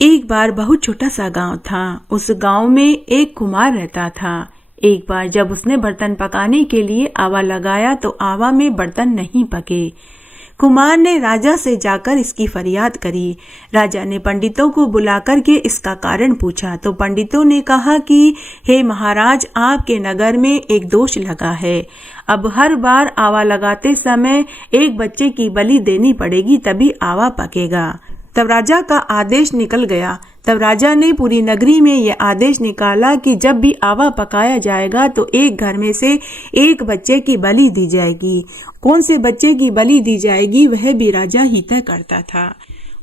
एक बार बहुत छोटा सा गांव था। उस गांव में एक कुम्हार रहता था। एक बार जब उसने बर्तन पकाने के लिए आवा लगाया तो आवा में बर्तन नहीं पके। कुम्हार ने राजा से जाकर इसकी फरियाद करी। राजा ने पंडितों को बुलाकर के इसका कारण पूछा तो पंडितों ने कहा कि हे महाराज, आपके नगर में एक दोष लगा है। अब हर बार आवा लगाते समय एक बच्चे की बलि देनी पड़ेगी, तभी आवा पकेगा। तब राजा का आदेश निकल गया। तब राजा ने पूरी नगरी में यह आदेश निकाला कि जब भी आवा पकाया जाएगा तो एक घर में से एक बच्चे की बलि दी जाएगी। कौन से बच्चे की बलि दी जाएगी वह भी राजा ही तय करता था।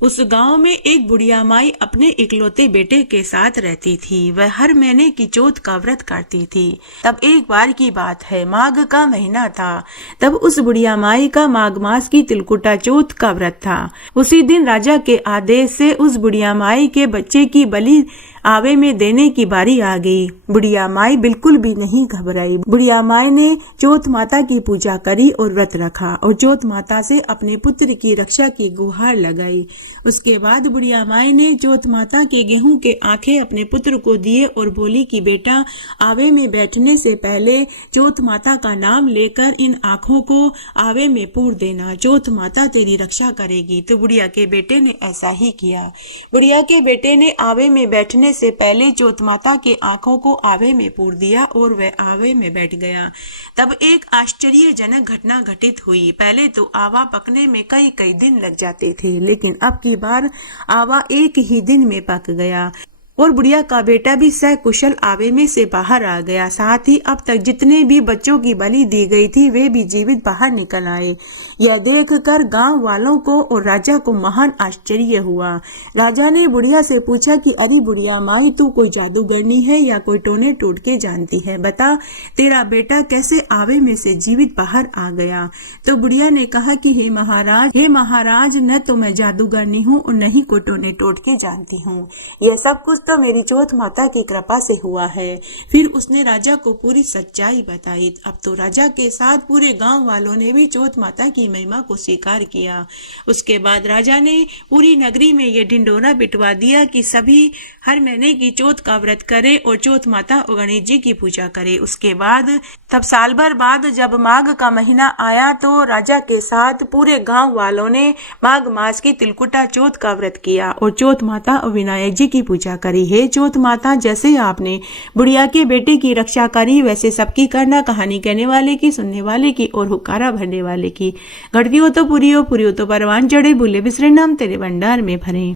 उस गांव में एक बुढ़िया माई अपने इकलौते बेटे के साथ रहती थी। वह हर महीने की चौथ का व्रत करती थी। तब एक बार की बात है, माघ का महीना था। तब उस बुढ़िया माई का माघ मास की तिलकुटा चौथ का व्रत था। उसी दिन राजा के आदेश से उस बुढ़िया माई के बच्चे की बलि आवे में देने की बारी आ गई। बुढ़िया माई बिल्कुल भी नहीं घबराई। बुढ़िया माई ने चौथ माता की पूजा करी और व्रत रखा और चौथ माता से अपने पुत्र की रक्षा की गुहार लगाई। उसके बाद बुढ़िया माई ने चौथ माता के गेहूं के आंखें अपने पुत्र को दिए और बोली कि बेटा, आवे में बैठने से पहले चौथ माता का नाम लेकर इन आंखों को आवे में पूर देना। चौथ माता तेरी रक्षा करेगी। तो बुढ़िया के बेटे ने ऐसा ही किया। बुढ़िया के बेटे ने आवे में बैठने से पहले चौथ माता के आंखों को आवे में पूर दिया और वह आवे में बैठ गया। तब एक आश्चर्यजनक घटना घटित हुई। पहले तो आवा पकने में कई कई दिन लग जाते थे, लेकिन अब की बार आवा एक ही दिन में पक गया और बुढ़िया का बेटा भी सकुशल आवे में से बाहर आ गया। साथ ही अब तक जितने भी बच्चों की बलि दी गई थी वे भी जीवित बाहर निकल आए। यह देखकर गांव वालों को और राजा को महान आश्चर्य हुआ। राजा ने बुढ़िया से पूछा कि अरे बुढ़िया माई, तू कोई जादूगरनी है या कोई टोने टोटके जानती है? बता, तेरा बेटा कैसे आवे में से जीवित बाहर आ गया? तो बुढ़िया ने कहा कि हे महाराज, न तो मैं जादूगरनी हूँ और न ही कोई टोने टोटके जानती हूँ। यह सब कुछ तो मेरी चौथ माता की कृपा से हुआ है। फिर उसने राजा को पूरी सच्चाई बताई। अब तो राजा के साथ पूरे गांव वालों ने भी चौथ माता की महिमा को स्वीकार किया। उसके बाद राजा ने पूरी नगरी में यह ढिंढोरा पिटवा दिया कि सभी हर महीने की चौथ का व्रत करे और चौथ माता और गणेश जी की पूजा करे। उसके बाद तब साल भर बाद जब माघ का महीना आया तो राजा के साथ पूरे गांव वालों ने माघ मास की तिलकुटा चौथ का व्रत किया और चौथ माता और विनायक जी की पूजा करी। हे चौथ माता, जैसे आपने बुढ़िया के बेटे की रक्षा करी वैसे सबकी करना। कहानी कहने वाले की, सुनने वाले की और हुक्कारा भरने वाले की। घटती हो तो पूरी हो, पूरी हो तो परवान चढ़े, भूले बिसरे नाम तेरे भंडार में भरे।